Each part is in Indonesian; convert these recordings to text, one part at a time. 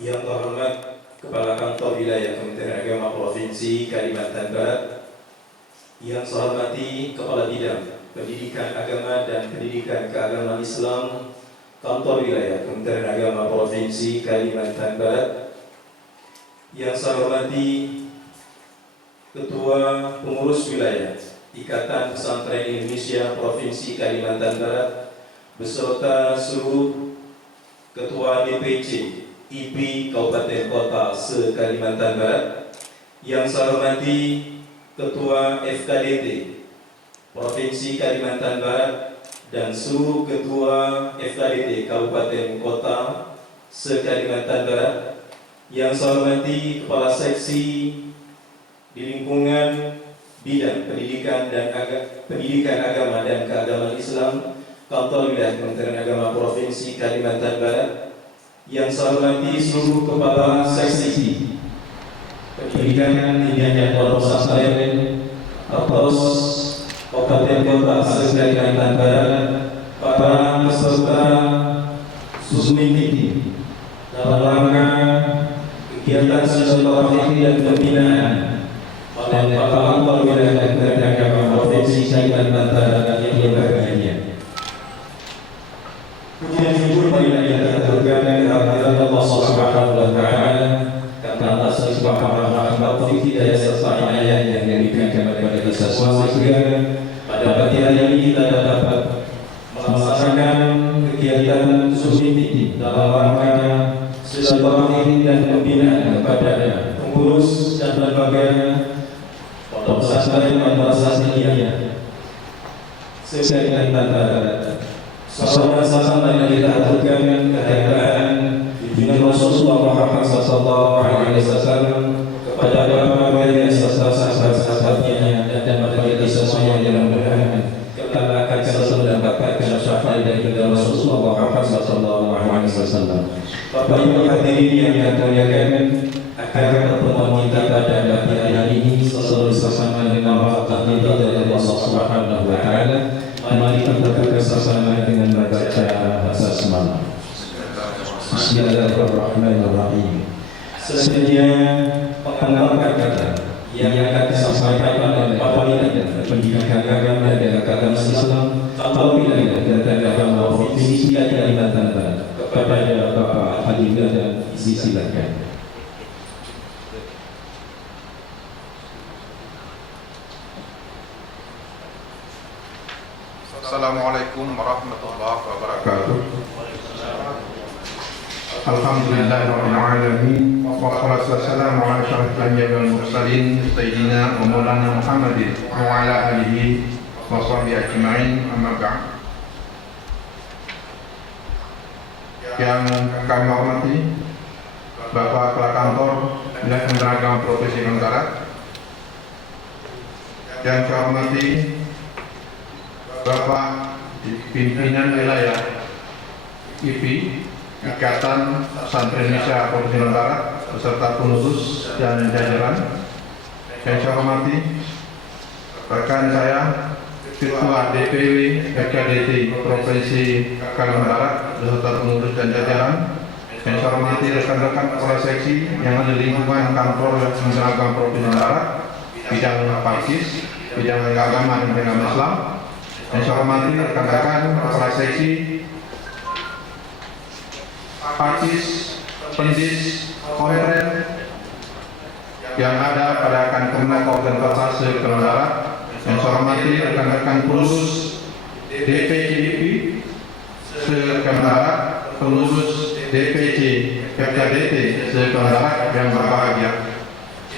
Yang terhormat Kepala Kantor Wilayah Kementerian Agama Provinsi Kalimantan Barat, yang saya hormati Kepala Bidang Pendidikan Agama dan Pendidikan Keagamaan Islam Kantor Wilayah Kementerian Agama Provinsi Kalimantan Barat, yang saya hormati Ketua Pengurus Wilayah Ikatan Pesantren Indonesia Provinsi Kalimantan Barat beserta seluruh Ketua DPC IP Kabupaten Kota se-Kalimantan Barat, yang saya hormati Ketua FKDT Provinsi Kalimantan Barat dan seluruh Ketua FKDT Kabupaten Kota se-Kalimantan Barat, yang saya hormati Kepala Seksi di lingkungan bidang pendidikan dan pendidikan agama dan keagamaan Islam Kantor Wilayah Kementerian Agama Provinsi Kalimantan Barat, yang saya hormati seluruh Kepala Seksi Pendidikan Tinggian Pondok Pesantren Atau Kabupaten Kota se-Kalimantan Barat, para peserta Susmiti dalam rangka kegiatan silaturahmi dan pembinaan oleh Kepala Kantor Wilayah Kementerian Agama Provinsi Kalimantan Barat yang berbahagia. Pujian syukur marilah kita aturkan kehadirat Allah Subhanahu wa Ta'ala karena atas limpah rahmat taufik hidayah serta inayah yang diberikan kepada kita semua, sehingga pada pagi hari ini kita dapat melaksanakan kegiatan Susmiti dalam rangka silaturahmi dan pembinaan kepada pengurus dan lembaga Pondok Pesantren Madrasah Diniyah se-Kalimantan Barat. Sama-sama yang kita aturkan kehadiran junjungan Rasulullah Muhammad SAW kepada para wali serta sahabat-sahabatnya dan bagi kita semua yang mudah-mudahan kita akan selalu mendapatkan syafaat dari Rasulullah Muhammad SAW. Bapak Ibu hadirin yang muliakan, agar pertemuan kita pada pagi hari ini selalu bersama dengan rahmat dari Allah Subhanahu wa Ta'ala. Mari kita buka bersama dengan membaca bahasa semalam. Bismillahirrahmanirrahim. Selanjutnya pengantar kata yang akan disampaikan oleh Kepala Bidang Pendidikan Agama dan Keagamaan Islam Kantor Wilayah Kementerian Agama Provinsi Kalimantan Barat kepada Bapak Hadinda dan disilakan. Assalamualaikum warahmatullahi wabarakatuh. Alhamdulillahirabbil alamin wassalatu wassalamu ala asyrafil anbiya'i wal mursalin sayyidina wa maulana Muhammadin wa ala alihi wa sahbihi ajma'in, amma ba'd. Yang kami hormati Bapak Kepala Kantor Wilayah Kementerian Agama Provinsi Kalimantan Barat, yang saya hormati Bapak Pimpinan Wilayah IP Ikatan Pesantren Indonesia Provinsi Kalimantan Barat beserta pengurus dan jajaran, yang saya hormati rekan saya Ketua DPW PKDT Provinsi Kalimantan Barat beserta pengurus dan jajaran, yang saya hormati rekan-rekan Kepala Seksi yang ada di lingkungan Kantor Kementerian Agama Provinsi Kalimantan Barat, bidang Pakis, bidang agama dan agama Islam, yang saya hormati rekan-rekan Kepala Seksi Pakis, Pendis, Kontren yang ada pada Kantor Kabupaten Kota se-Kalimantan Barat, yang saya hormati rekan-rekan pengurus DPCIP se-Kalimantan Barat, pengurus DPC PKDT se-Kalimantan Barat yang berbahagia.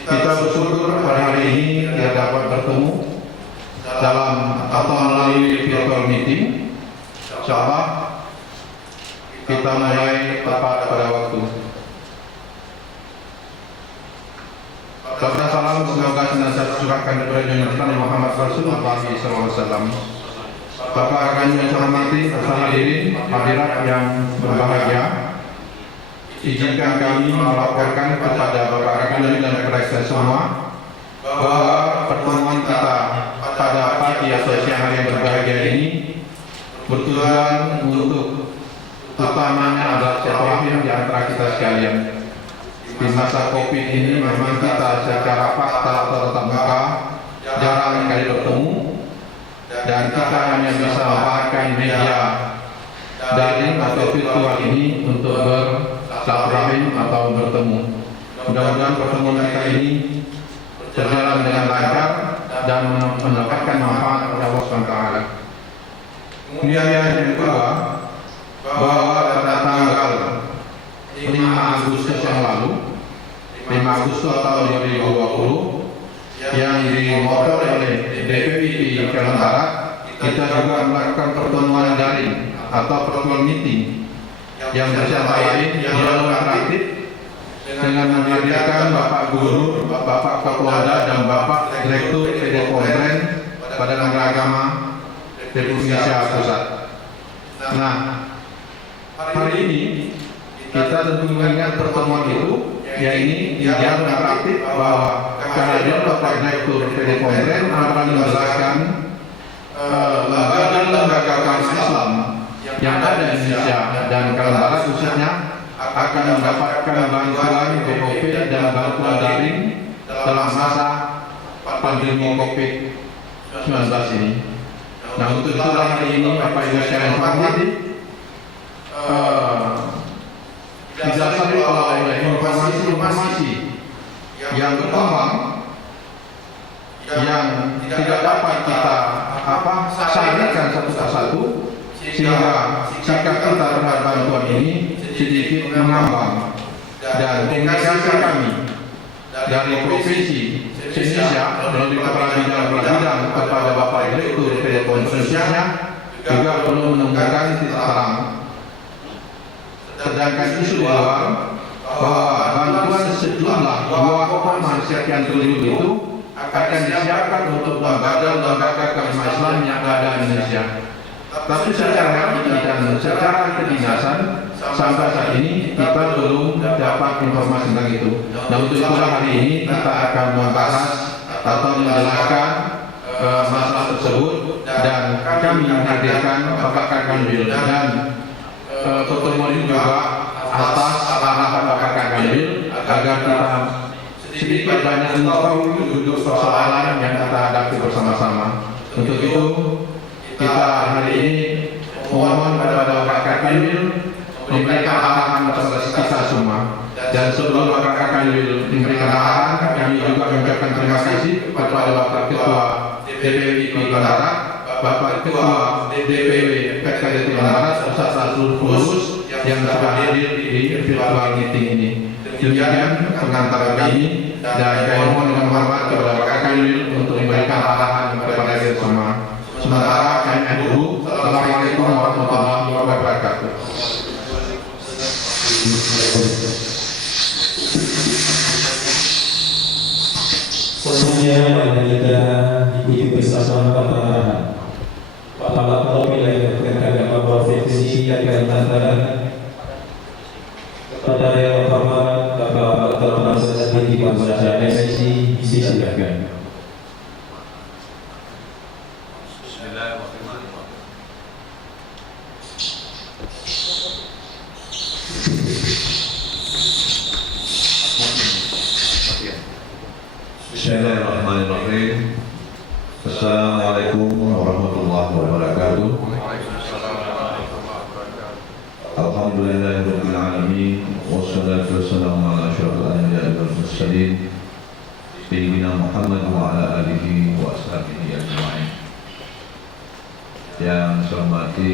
Kita bersyukur pada hari ini kita dapat bertemu dalam atau melalui virtual meeting. Insyaallah kita mulai tepat pada waktu. Salam salam semoga senantiasa tercurahkan kepada junjungan Nabi Muhammad Rasulullah SAW. Bapak rekan yang saya hormati, hadirin hadirat yang berbahagia, izinkan kami melaporkan kepada Bapak rekan dan kepada kita semua bahwa pertemuan kita pada pagi atau siang hari yang berbahagia ini bertujuan untuk utamanya adalah silaturahmi di antara kita sekalian. di masa COVID ini memang kita secara fakta atau tatap muka jarang kali bertemu, dan kita hanya bisa memanfaatkan media daring atau virtual ini untuk bersilaturahim atau bertemu. Mudah-mudahan pertemuan kita ini berjalan dengan lancar dan mendapatkan manfaat kepada Allah SWT. Kemudian yang kedua, bahwa pada tanggal 5 Agustus yang lalu, 5 Agustus tahun 2020, yang dimotori oleh DPPI Kalimantan Barat, kita juga melakukan pertemuan daring atau virtual meeting yang bersama lain dialog interaktif dengan menghadirkan Bapak Gubernur, Bapak Kapolda, dan Bapak Direktur PD Pontren Badan Agama Republik Indonesia Pusat. Nah, hari ini kita tentu mengingat pertemuan itu, yaitu dialog interaktif bahwa kehadiran Bapak Direktur PD Pontren akan menjelaskan lembaga agama Islam yang ada di Indonesia dan Kalimantan Barat khususnya akan mendapatkan bantuan BOP dan bantuan daring dalam masa pandemi COVID-19 ini. Nah, untuk itulah hari ini Bapak Ibu sekalian hormati, didasari oleh informasi yang berkembang yang tidak dapat kita saringkan satu persatu, sehingga sikap kita terhadap bantuan ini sedikit mengambang, dan komunikasi kami dari provinsi Indonesia melalui kepala bidang kepada Bapak Direktur PD Pontren juga belum menemukan titik terang. Sedangkan isu di luar bahwa bantuan sejumlah 2,sekian sekian triliun itu akan disiapkan untuk lembaga agama Islam yang ada di Indonesia. Tapi secara hakiki dan secara kedinasan sampai saat ini kita belum dapat informasi tentang itu. Nah, untuk itulah hari ini kita akan membahas atau menjelaskan masalah tersebut, dan kami menghadirkan Bapak Kakanwil, dan pertemuan ini juga atas arahan Bapak Kakanwil agar kita sedikit banyak mengetahui duduk persoalan yang kita hadapi bersama-sama. Untuk itu kita hari ini mohon kepada Bapak Kakanwil memberikan arahan atas kita semua. Dan sebelum Bapak Kakanwil memberikan arahan, kami juga mengucapkan terima kasih kepada Bapak Ketua DPW Kalimantan Barat, Bapak Ketua DPW PKD Kalimantan Barat, beserta seluruh pengurus yang sudah hadir di virtual meeting ini. Demikian pengantar kami, dan kami mohon dengan hormat kepada Bapak Kakanwil untuk memberikan arahan kepada kita semua. Sementara kami dulu, Assalamualaikum warahmatullahi wabarakatuh. Sebelumnya marilah kita ikuti bersama para kepala wilayah agama provinsi Kalimantan Barat. Kepada yang terhormat Bapak Kepala Tinggi Pembangunan SSI, disilakan. Bismillahirrahmanirrahim. Assalamualaikum warahmatullahi wabarakatuh. Alhamdulillahirabbil alamin, wassalatu wassalamu ala asyrofil anbiya'i wal mursalin sayyidina Muhammad wa ala alihi wa ashabihi ajma'in. Yang saya hormati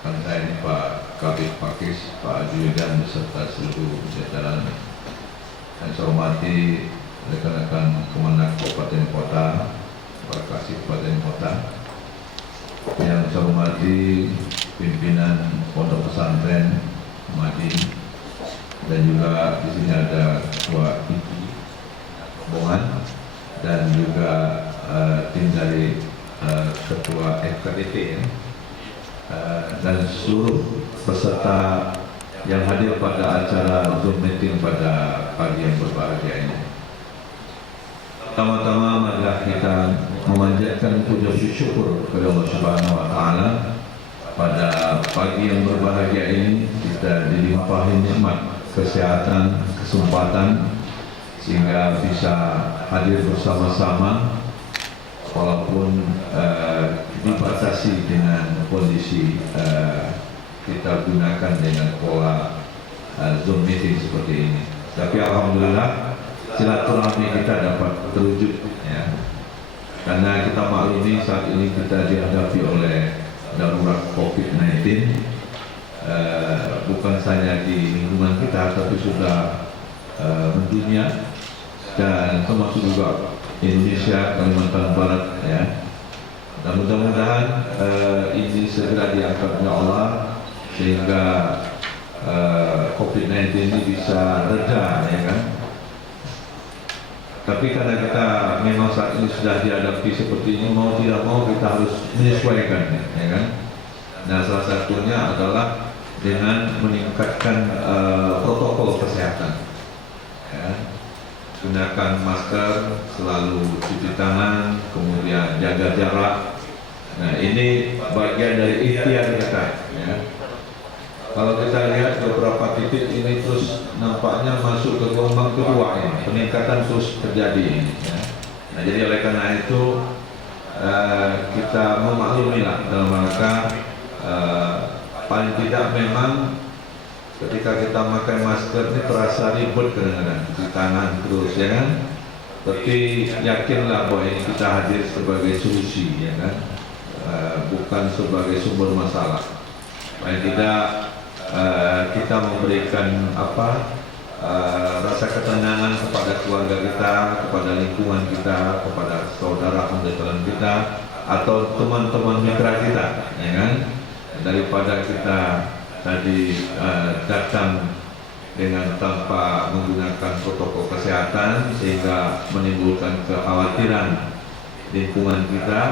Kantai Pak Kabid Pakis, Pak Ajudan beserta seluruh jajaran. Yang saya hormati rekan-rekan Kemenag Kabupaten Kota, Bekasi Kabupaten Kota. Yang saya hormati pimpinan Pondok Pesantren Madin, dan juga di sini ada Ketua IPI Bongan, dan juga tim dari Ketua FKDP dan seluruh peserta yang hadir pada acara Zoom meeting pada pagi yang berbahagia ini. Pertama-tama marilah kita memanjatkan puja syukur kepada Allah Subhanahu wa taala. Pada pagi yang berbahagia ini kita dilimpahi nikmat kesehatan, kesempatan sehingga bisa hadir bersama-sama walaupun dibatasi dengan kondisi kita gunakan dengan pola Zoom meeting seperti ini. Tapi alhamdulillah silaturahmi kita dapat terwujud ya. Karena kita maklumi saat ini kita dihadapi oleh darurat COVID-19, bukan saja di lingkungan kita tapi sudah mendunia dan termasuk juga Indonesia, Kalimantan Barat ya. Dan mudah-mudahan ini segera diangkat oleh Allah sehingga COVID-19 ini bisa reda ya kan. Tapi karena kita memang saat ini sudah dihadapi seperti ini, mau tidak mau kita harus menyesuaikan ya kan. Nah salah satunya adalah dengan meningkatkan protokol kesehatan ya. Gunakan masker, selalu cuci tangan, kemudian jaga jarak. Nah ini bagian dari ikhtiar kita ya. Kalau kita lihat beberapa titik ini terus nampaknya masuk ke gelombang kedua ini, peningkatan terus terjadi ini ya. Nah jadi oleh karena itu kita memaklumi lah dalam rangka paling tidak memang ketika kita pakai masker ini terasa ribet kadang-kadang, cuci tangan terus ya kan. Tapi yakinlah bahwa ini kita hadir sebagai solusi ya kan, bukan sebagai sumber masalah. Paling tidak kita memberikan rasa ketenangan kepada keluarga kita, kepada lingkungan kita, kepada saudara pembelajaran kita atau teman-teman mitra kita ya kan, daripada kita tadi datang dengan tanpa menggunakan protokol kesehatan sehingga menimbulkan kekhawatiran lingkungan kita,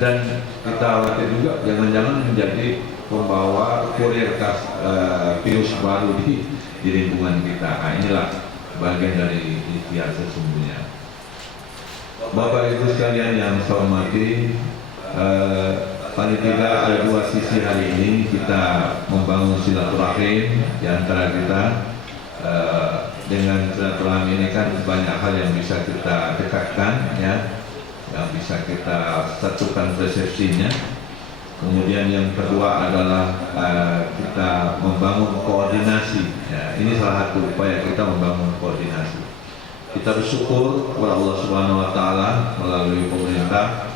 dan kita khawatir juga jangan-jangan menjadi pembawa kurir virus baru di lingkungan kita. Nah, inilah bagian dari ikhtiar sesungguhnya. Bapak Ibu sekalian yang saya hormati, paling tidak ada dua sisi hari ini kita membangun silaturahim di antara kita. Dengan silaturahmi ini kan banyak hal yang bisa kita dekatkan ya, yang bisa kita satukan persepsinya. Kemudian yang kedua adalah kita membangun koordinasi ya. Ini salah satu upaya kita membangun koordinasi. Kita bersyukur kepada Allah Subhanahu wa taala melalui pemerintah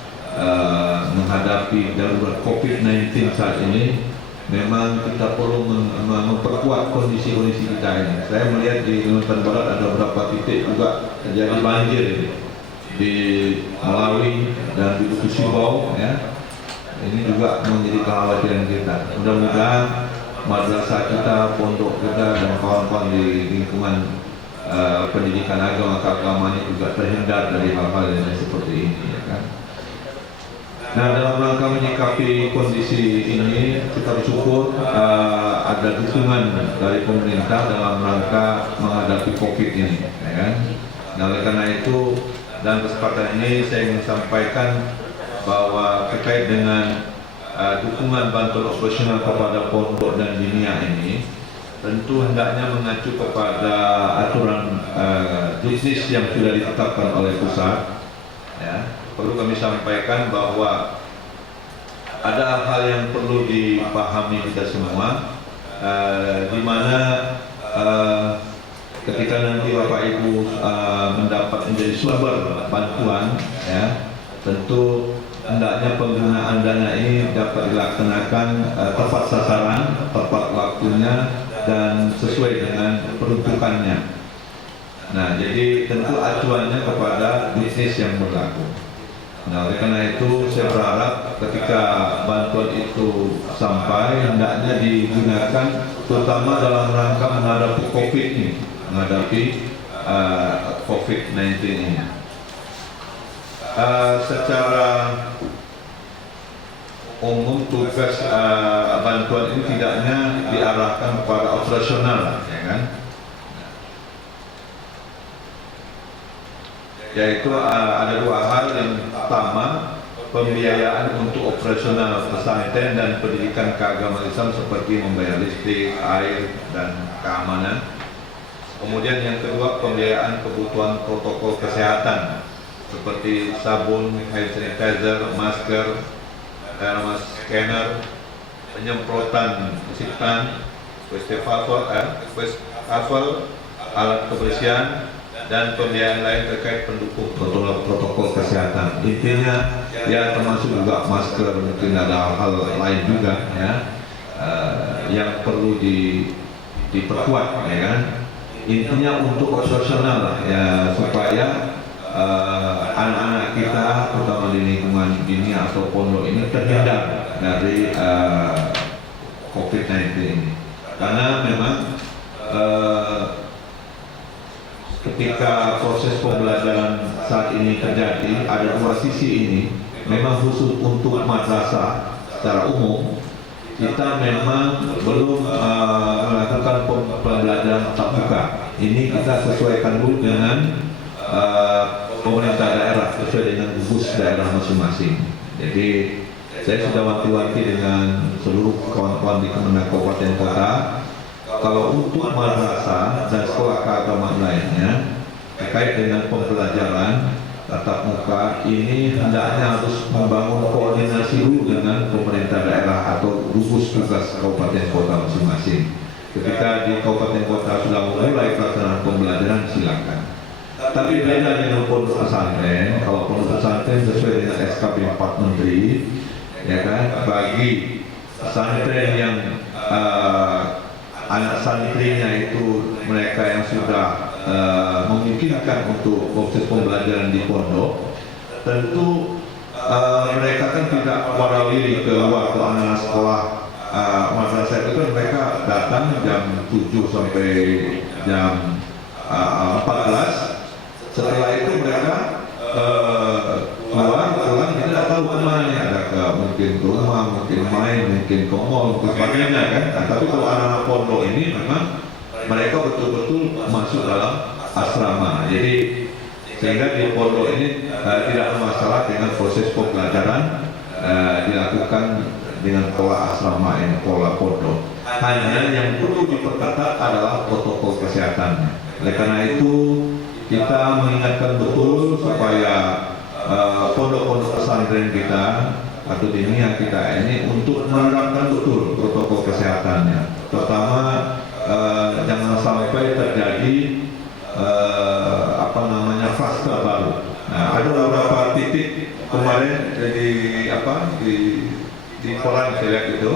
menghadapi darurat COVID-19 saat ini. Memang kita perlu memperkuat kondisi-kondisi kita ini. Saya melihat di Kalimantan Barat ada beberapa titik juga terjadi banjir ini. Di Malawi dan di Kusibau ya. Ini juga menjadi kekhawatiran kita. Mudah-mudahan madrasah kita, pondok kita dan kawan-kawan di lingkungan pendidikan agama keagamaan ini juga terhindar dari hal-hal yang seperti ini ya kan. Nah dalam rangka menyikapi kondisi ini kita bersyukur ada dukungan dari pemerintah dalam rangka menghadapi COVID ini ya kan. Nah oleh karena itu dalam kesempatan ini saya ingin sampaikan bahwa terkait dengan dukungan bantuan operasional kepada pondok dan dinia ini tentu hendaknya mengacu kepada aturan bisnis yang sudah ditetapkan oleh pusat ya. Perlu kami sampaikan bahwa ada hal yang perlu dipahami kita semua, di mana ketika nanti Bapak Ibu mendapat menjadi sumber bantuan ya, tentu hendaknya penggunaan dana ini dapat dilaksanakan tepat sasaran, tepat waktunya dan sesuai dengan peruntukannya. Nah, jadi tentu acuannya kepada bisnis yang berlaku. Nah, oleh karena itu saya berharap ketika bantuan itu sampai hendaknya digunakan terutama dalam rangka menghadapi COVID ini, menghadapi COVID-19 ini. Secara umum tugas bantuan ini tidaknya diarahkan kepada operasional, ya kan? Yaitu ada dua hal. Yang pertama, pembiayaan untuk operasional pesantren dan pendidikan keagamaan Islam seperti membayar listrik, air, dan keamanan. Kemudian yang kedua, pembiayaan kebutuhan protokol kesehatan seperti sabun, hand sanitizer, masker, thermal scanner, penyemprotan disinfektan, wastafel, alat kebersihan, dan pembiayaan lain terkait pendukung protokol kesehatan. Intinya ya termasuk juga masker, mungkin ada hal lain juga ya yang perlu diperkuat ya kan. Intinya untuk operasional lah ya, supaya anak-anak kita terutama di lingkungan ini atau pondok ini terhindar dari COVID-19 ini. Karena memang ketika proses pembelajaran saat ini terjadi, ada dua sisi ini. Memang khusus untuk madrasah secara umum, kita memang belum melakukan pembelajaran tatap muka. Ini kita sesuaikan dulu dengan pemerintah daerah, sesuai dengan gugus daerah masing-masing. Jadi saya sudah wanti-wanti dengan seluruh kawan-kawan di Kementerian Kabupaten Kota, kalau untuk madrasah dan sekolah keagamaan lainnya terkait dengan pembelajaran tatap muka ini hendaknya harus membangun koordinasi dulu dengan pemerintah daerah atau gugus tugas kabupaten kota masing-masing. Ketika di kabupaten kota sudah mulai pelaksanaan pembelajaran, silakan. Tapi beda dengan pondok pesantren. Kalau pondok pesantren sesuai dengan SKP 4 Menteri, ya kan, bagi pesantren yang anak santrinya itu mereka yang sudah memungkinkan untuk proses pembelajaran di pondok, tentu mereka kan tidak warawiri keluar ke anak sekolah madrasah itu kan mereka datang jam 7 sampai jam 14. Setelah itu mereka pulang tidak tahu kemana, ada ke mungkin ke rumah, mungkin main, mungkin ke mall, mungkin sebagainya kan. Tapi kalau anak-anak pondok ini memang mereka betul-betul masuk dalam asrama. Jadi sehingga di pondok ini tidak ada masalah dengan proses pembelajaran dilakukan dengan pola asrama ini, pola pondok. Hanya yang perlu diperketat adalah protokol kesehatannya. Oleh karena itu kita mengingatkan betul supaya pondok-pondok pesantren kita atau dinia kita ini untuk menerapkan betul protokol kesehatannya. Terutama jangan sampai terjadi kluster baru. Nah, ada beberapa titik kemarin di koran saya lihat itu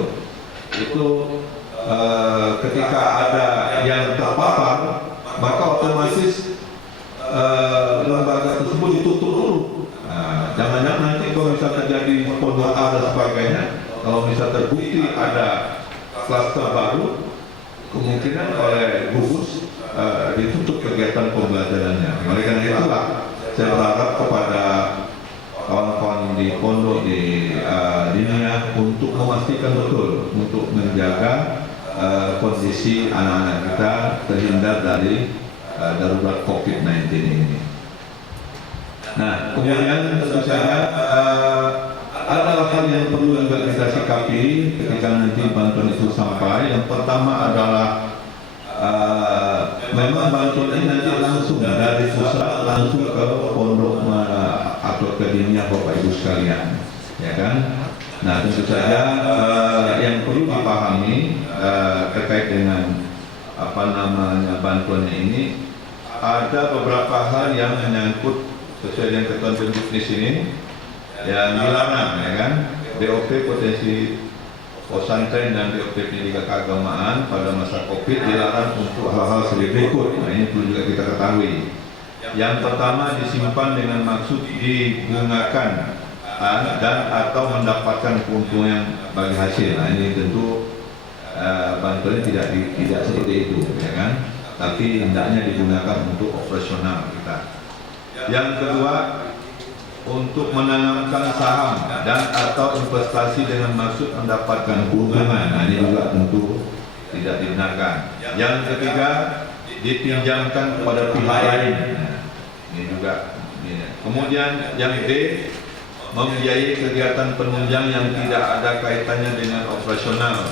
ketika ada yang terpapar, maka otomatis lembaga tersebut ditutup dulu. Nah, jangan-jangan nanti kalau bisa terjadi pondok A dan sebagainya, kalau bisa terbukti ada kluster baru, kemungkinan oleh gugus ditutup kegiatan pembelajarannya. Oleh karena itulah saya berharap kepada kawan-kawan di pondok di dinia untuk memastikan betul untuk menjaga kondisi anak-anak kita terhindar dari darurat COVID-19 ini. Nah, kemudian tentu saja ada hal yang perlu juga kita sikapi ketika nanti bantuan itu sampai. Yang pertama adalah memang bantuan ini nanti langsung dari pusat langsung ke pondok atau ke dinia Bapak Ibu sekalian, ya kan? Nah, tentu saja yang perlu dipahami terkait dengan bantuannya ini, ada beberapa hal yang menyangkut sesuai dengan ketentuan bisnis ini yang dilarang, ya kan? DOP potensi pesantren dan DOP pendidikan keagamaan pada masa COVID dilarang untuk hal-hal sebagai berikut. Nah, ini perlu juga kita ketahui. Yang pertama, disimpan dengan maksud digunakan dan atau mendapatkan keuntungan bagi hasil. Nah, ini tentu bantuannya tidak seperti itu, ya kan? Tapi hendaknya digunakan untuk operasional kita. Yang kedua, untuk menanamkan saham dan atau investasi dengan maksud mendapatkan keuntungan. Nah, ini juga tentu tidak dibenarkan. Yang ketiga, dipinjamkan kepada pihak lain. Nah, ini juga. Kemudian yang D, membiayai kegiatan penunjang yang tidak ada kaitannya dengan operasional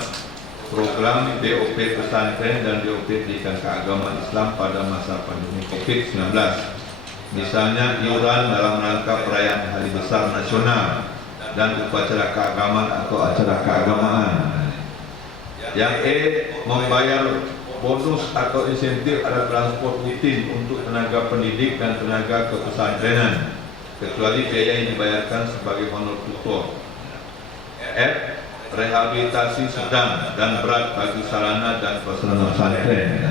program BOP pesantren dan BOP pendidikan keagamaan Islam pada masa pandemi COVID-19. Misalnya iuran dalam rangka perayaan Hari Besar Nasional dan upacara keagamaan atau acara keagamaan. Yang E, membayar bonus atau insentif ada transport rutin untuk tenaga pendidik dan tenaga kepesantrenan, kecuali biaya yang dibayarkan sebagai honor tutor. F, rehabilitasi sedang dan berat bagi sarana dan prasarana pesantren.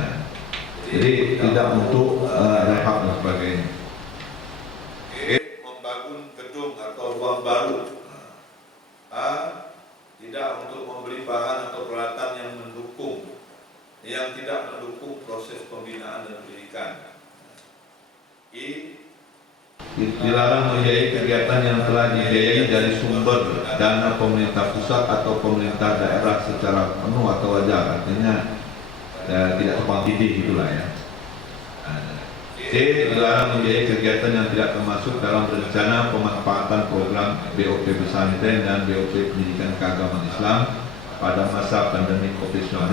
Jadi tidak untuk rehab dan sebagainya. E, membangun gedung atau ruang baru. A, tidak untuk membeli bahan atau peralatan yang tidak mendukung proses pembinaan dan pendidikan. I, dilarang membiayai kegiatan yang telah dibiayai dari sumber dana pemerintah pusat atau pemerintah daerah secara penuh atau wajar, artinya tidak tumpang tindih gitulah ya. C, dilarang membiayai kegiatan yang tidak termasuk dalam rencana pemanfaatan program BOP pesantren dan BOP pendidikan keagamaan Islam pada masa pandemi COVID-19.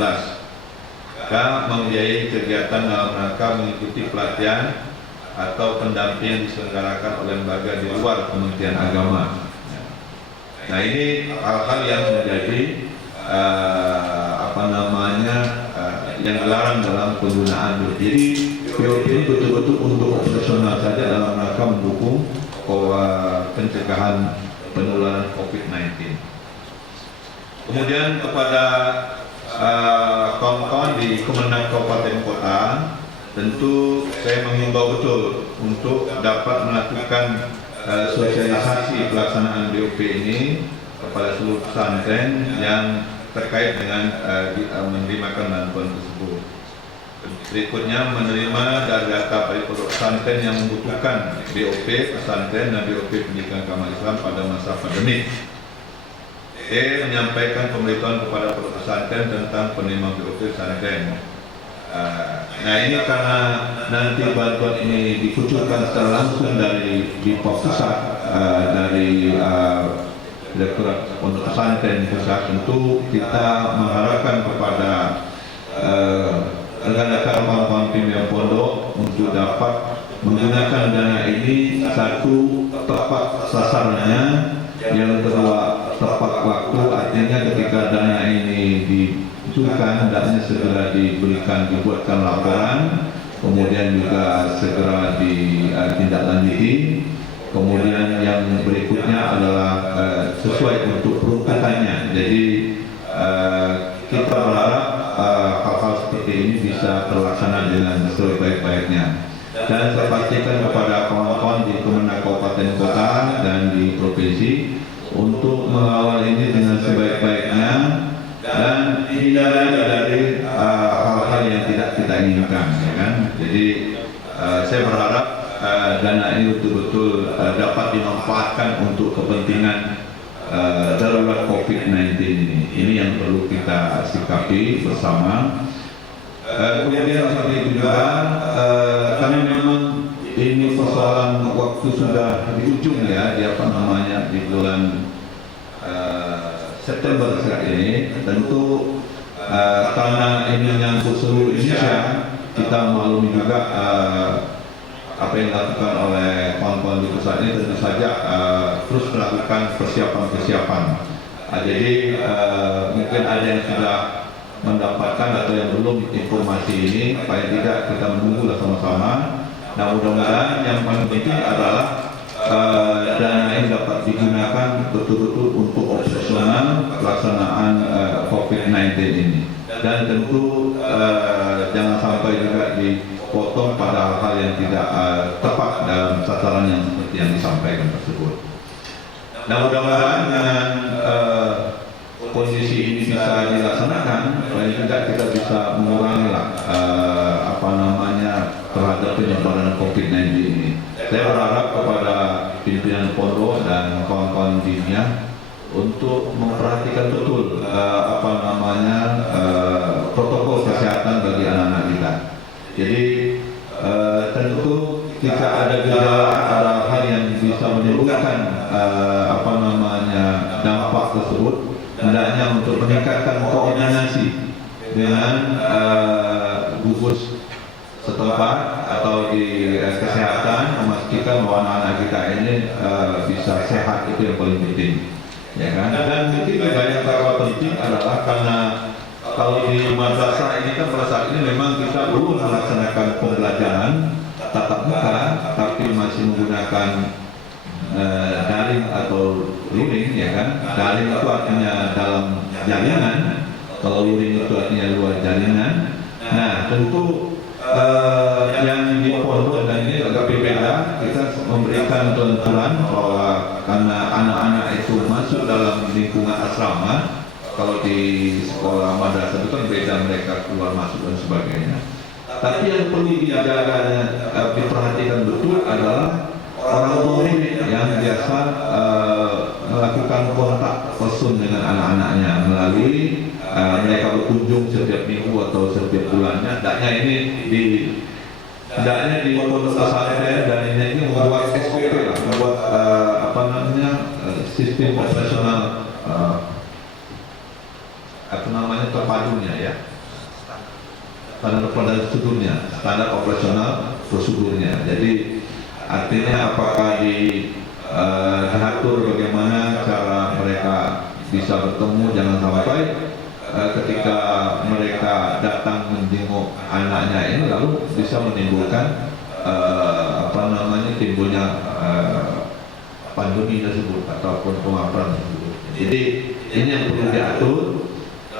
K, membiayai kegiatan dalam rangka mengikuti pelatihan atau pendampingan diselenggarakan oleh lembaga di luar Kementerian Agama. Nah, ini hal-hal yang menjadi yang dilarang dalam penggunaan. Jadi BOP ini betul-betul untuk operasional saja dalam rangka mendukung pencegahan penularan COVID-19. Kemudian kepada kawan-kawan di Kemenang Kabupaten Kota, tentu saya mengimbau betul untuk dapat melakukan sosialisasi pelaksanaan BOP ini kepada seluruh pesantren yang terkait dengan menerimakan bantuan tersebut. Berikutnya, menerima dari data dari pondok pesantren yang membutuhkan BOP pesantren dan BOP pendidikan keagamaan Islam pada masa pandemi. E, menyampaikan pemberitahuan kepada pondok pesantren tentang penerima BOP pesantren. Nah, ini karena nanti bantuan ini dikucurkan secara langsung dari pusat, dari Direktorat Pondok Pesantren pusat, tentu kita mengharapkan kepada rekan-rekan kawan-kawan pimpinan pondok untuk dapat menggunakan dana ini, satu, tepat sasarannya, yang kedua, tepat waktu, artinya ketika dana ini dibutuhkan, hendaknya segera diberikan, dibuatkan laporan, kemudian juga segera ditindaklanjuti. Kemudian yang berikutnya adalah sesuai untuk peruntukannya. Jadi kita berharap hal-hal seperti ini bisa terlaksana dengan sebaik-baiknya. Dan saya pastikan kepada kawan-kawan di Kemenang Kabupaten Kota dan di provinsi untuk mengawal ini dengan sebaik-baiknya dan hindari dari hal-hal yang tidak kita inginkan, ya kan? Jadi saya berharap dana ini betul-betul dapat dimanfaatkan untuk kepentingan darurat COVID-19 ini. Ini yang perlu kita sikapi bersama. Kemudian seperti itu juga, karena memang ini persoalan waktu sudah di ujung ya, di bulan September saat ini, tentu karena ini menyangkut seluruh Indonesia, kita maklumi juga apa yang dilakukan oleh kawan-kawan di pusat ini tentu saja terus melakukan persiapan-persiapan. Jadi mungkin ada yang sudah mendapatkan atau yang belum informasi ini, paling tidak kita menunggulah sama-sama. Nah, mudah-mudahan yang paling penting adalah dana ini dapat digunakan betul-betul untuk operasional pelaksanaan COVID-19 ini. Dan tentu jangan sampai juga dipotong pada hal-hal yang tidak tepat dalam sasaran yang seperti yang disampaikan tersebut. Nah, mudah-mudahan dengan kondisi ini bisa dilaksanakan, paling tidak kita bisa mengurangi terhadap penyebaran COVID-19 ini. Saya berharap kepada pimpinan pondok dan kawan-kawan dinia untuk memperhatikan betul protokol kesehatan bagi anak-anak kita. Jadi tentu jika ada gejala, ada hal yang bisa menimbulkan dampak tersebut, hendaknya untuk meningkatkan koordinasi dengan gugus setempat atau di kesehatan, memastikan bahwa anak-anak kita ini bisa sehat, itu yang paling penting, ya kan? Dan mungkin juga yang terlalu penting adalah karena kalau di madrasah ini kan pada saat ini memang kita belum melaksanakan pembelajaran tatap muka, tapi masih menggunakan daring atau luring, ya kan? Daring itu artinya dalam jaringan, kalau luring itu artinya luar jaringan. Nah, tentu yang di pondok dan ini agak berbeda, kita memberikan tentuan bahwa karena anak-anak itu masuk dalam lingkungan asrama, kalau di sekolah madrasah itu kan beda, mereka keluar masuk dan sebagainya. Tapi yang perlu dijaga, diperhatikan betul adalah orang tua yang biasa melakukan kontak person dengan anak-anaknya melalui mereka berkunjung setiap minggu atau setiap bulannya. Hendaknya ini di pondok pesantren dan ini membuat SOP lah, membuat sistem operasional terpadunya, ya, standar operasional prosedurnya. Jadi artinya apakah diatur bagaimana cara mereka bisa bertemu, jangan sampai ketika mereka datang menjenguk anaknya ini lalu bisa menimbulkan timbulnya pandemi tersebut ataupun pengaparan tersebut. Jadi ini yang perlu diatur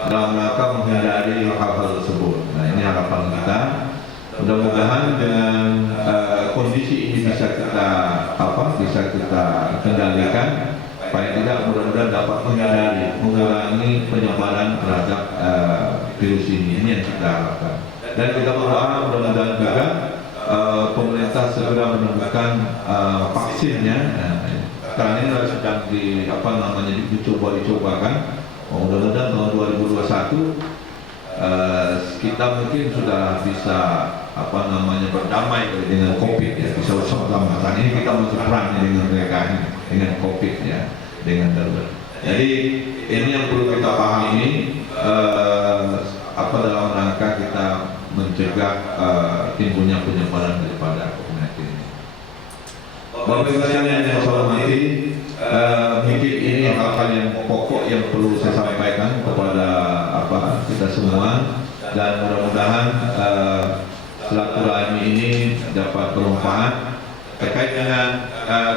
dalam rangka menghindari hal-hal tersebut. Nah, ini harapan kita. Mudah-mudahan dengan kondisi ini bisa kita kendalikan. Paling tidak mudah-mudahan dapat mengurangi penyebaran terhadap virus ini. Ini yang kita harapkan. Dan kita berdoa mudah-mudahan juga pemerintah segera menemukan vaksinnya. Sekarang ini sedang dicoba-cobakan. Mudah-mudahan tahun 2021 kita mungkin sudah bisa berdamai dengan COVID, ya, bisa bersama-sama. Saat ini kita masih perang dengan mereka ini, dengan COVID, ya, dengan darurat. Jadi ini yang perlu kita pahami, dalam rangka kita mencegah timbulnya penyebaran daripada COVID-19 ini. Bapak Ibu sekalian yang saya hormati, mungkin ini hal-hal yang pokok yang perlu saya sampaikan kepada kita semua, dan mudah-mudahan silaturahmi ini dapat bermanfaat. Terkait dengan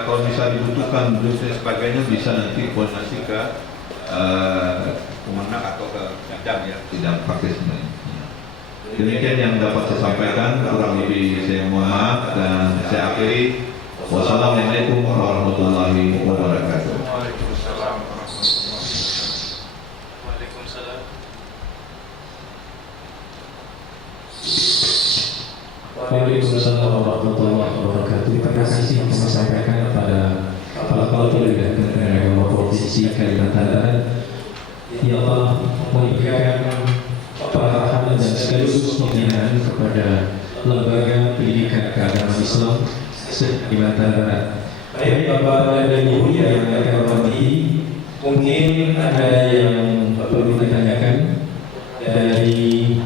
kalau bisa dibutuhkan dan sebagainya, bisa nanti koordinasi ke Kemenang atau ke bidang praktis. Demikian yang dapat saya sampaikan, kurang lebih saya mohon maaf dan saya akhiri. Wassalamualaikum warahmatullahi wabarakatuh. Waalaikumsalam warahmatullahi wabarakatuh. Terima kasih yang kami sampaikan kepada Kepala Kepala dan Kementerian Agama Provinsi Kalimantan Barat. Ya Allah, memberikan pengarahan dan sekaligus pembinaan kepada lembaga pendidikan keagamaan Islam Kalimantan Barat. Baik Bapak dan Ibu yang akan hormati, mungkin ada yang perlu ditanyakan dari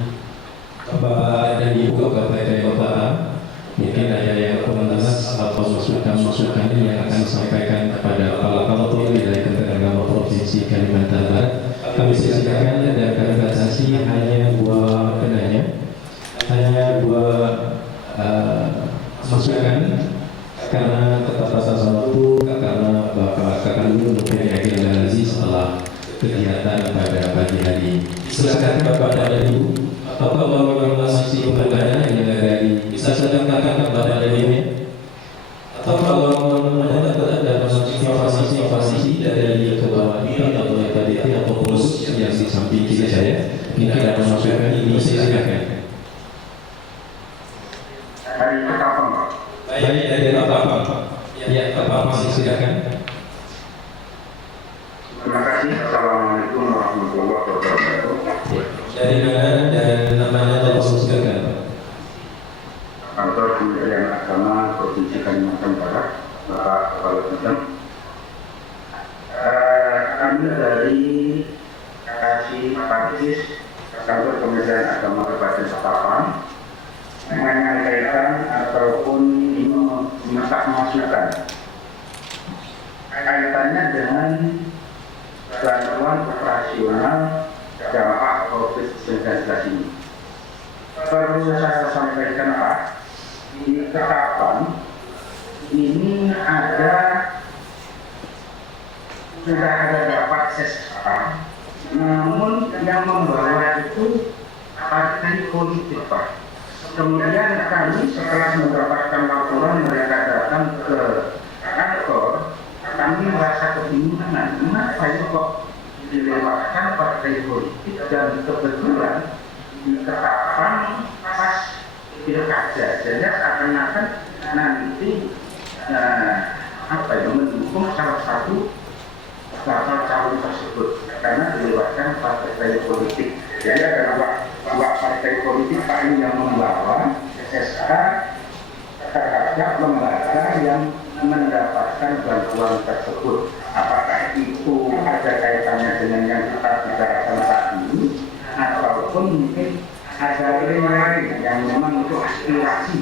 Bapak dan Ibu kepada Bapak. Mungkin ada yang komentar atau masukan yang akan disampaikan kepada Kepala Kepala dari Kementerian Agama Provinsi Kalimantan Barat. Kami silakan dan kami batasi hanya 2 penanya, hanya 2 masukan, karena keterbatasan waktu, karena Bapak Kakak dulu mempunyai agenda lagi setelah kegiatan pada pagi hari. Silakan Bapak dan Ibu, atau Bapak masih bertanya yang dari bisa saya katakan Bapak dan Ibu, atau kalau ada informasi dari Ketua BIN atau KDT atau pengurus yang di samping kiri saya, mungkin ada masukan ini, silakan. Baik, dari Bapak. Ya, Bapak silakan. Terima kasih. Assalamualaikum warahmatullahi wabarakatuh. Dari mana dan namanya Bapak silakan. Kantor Kementerian Agama Provinsi Kalimantan Barat, Bapak Kepala Bidang. Kami dari Komunikasi Pansis Kantor Kementerian Agama Kabupaten Ketapang menyampaikan ataupun meminta masukan kaitannya dengan bantuan operasional dampak COVID-19 ini. Perlu saya sampaikan Pak, di Ketapang ini sudah ada dapat SSA, namun yang membawa itu partai politik Pak. Kemudian kami setelah mendapatkan laporan mereka datang ke kantor, kami merasa kebingungan, kenapa ini kok dilewatkan partai politik, dan kebetulan di Ketapang pas pilkada, jadi akan nanti mendukung salah satu bakal calon tersebut karena dilewatkan partai politik. Jadi ada dua partai politik Pak ini yang membawa SSA terhadap lembaga yang mendapatkan bantuan tersebut. Apakah itu ada kaitannya dengan yang kita bicarakan saat ini, ataupun mungkin ada lain yang memang itu aspirasi,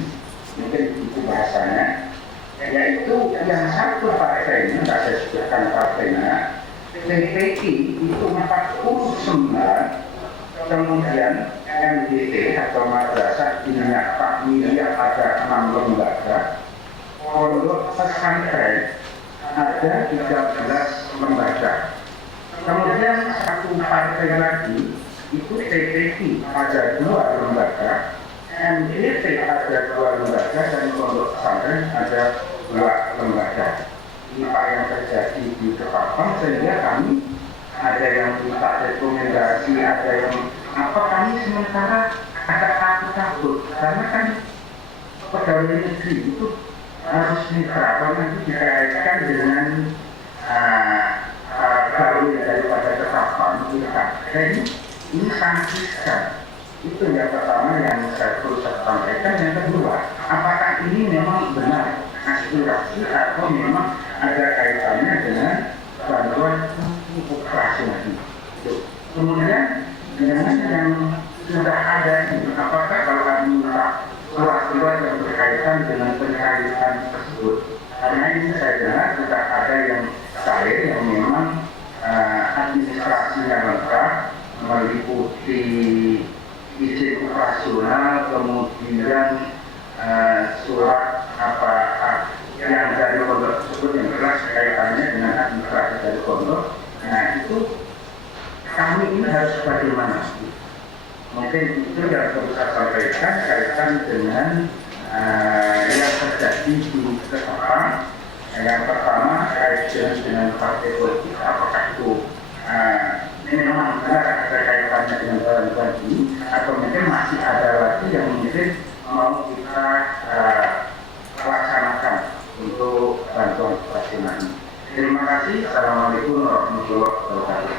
mungkin itu bahasanya, yaitu yang satu partainya, tidak saya sebutkan partainya, PPI itu 49, kemudian MDT atau Madrasah Diniyah Takmiyah ada 6 lembaga, pondok pesantren ada 13 lembaga. Kemudian satu partai lagi itu TPI ada 2 lembaga, MDT ada 2 lembaga, dan pondok pesantren ada 2 lembaga. Ini Pak yang terjadi di Ketapang, sehingga kami ada yang minta rekomendasi, ada yang kami sementara agak takut karena kan pegawai negeri itu harus mitra, karena itu dikaitkan dengan pegawai daripada Ketapang. Ini sanksikan. Itu yang pertama yang saya perlu sampaikan. Yang kedua, apakah ini memang benar aspirasi atau memang ada kaitannya dengan bantuan operasional itu. Kemudian dengan yang sudah ada ini, apakah kalau kami minta surat-surat yang berkaitan dengan pencarian tersebut? Karena ini saya dengar sudah ada yang cair yang memang administrasinya lengkap, meliputi izin operasional, kemudian surat yang dari pondok tersebut yang jelas kaitannya dengan administrasi dari pondok. Nah itu kami ini harus bagaimana? Mungkin itu yang perlu saya sampaikan kaitan dengan yang terjadi di Ketapang. Yang pertama kaitan dengan partai politik, apakah itu memang benar ada kaitannya dengan bantuan ini, atau mungkin masih ada lagi yang mungkin mau kita laksanakan untuk bantuan operasional ini. Terima kasih. Assalamualaikum warahmatullahi wabarakatuh.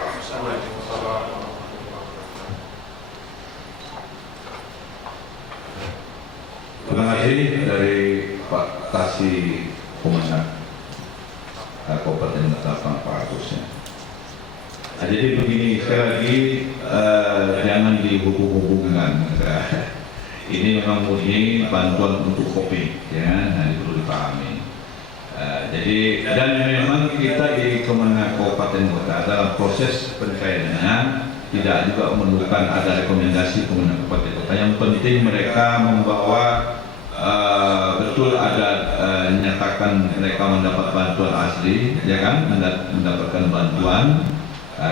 Terima kasih dari Pak Kasih Komandan Kabupaten Ketapang, Pak Agusnya. Nah, jadi begini, sekali lagi jangan dihubung-hubungkan. Ini memang murni bantuan untuk kopi, ya, nah, perlu dipahami. Jadi dan memang kita di Kemenang Kabupaten Kota dalam proses pencairan tidak juga memerlukan ada rekomendasi Kemenang Kabupaten Kota. Yang penting mereka membawa betul ada nyatakan mereka mendapat bantuan asli, ya kan, mendapatkan bantuan.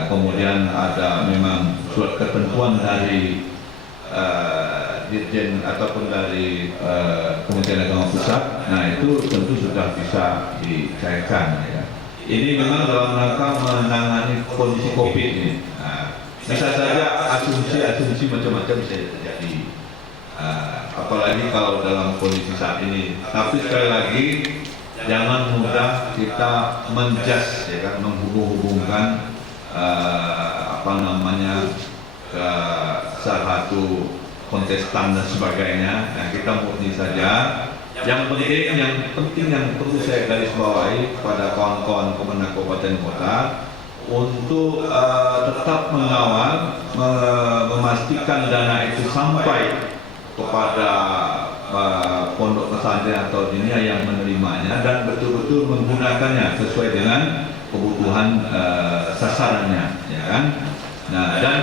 Kemudian ada memang surat ketentuan dari Dirjen ataupun dari Kementerian Agama Pusat. Nah itu tentu sudah bisa dicairkan, ya. Ini memang dalam rangka menangani kondisi COVID ini. Nah, bisa saja asumsi macam-macam bisa terjadi, apalagi kalau dalam kondisi saat ini. Tapi sekali lagi jangan mudah kita menjudge, ya kan, menghubung-hubungkan ke salah satu kontestan dan sebagainya. Nah, kita murni saja. Yang penting yang perlu saya garis bawahi kepada kawan-kawan Kemenang Kabupaten Kota, untuk tetap mengawal, memastikan dana itu sampai kepada pondok pesantren atau dunia yang menerimanya dan betul-betul menggunakannya sesuai dengan kebutuhan sasarannya, ya kan? Nah, dan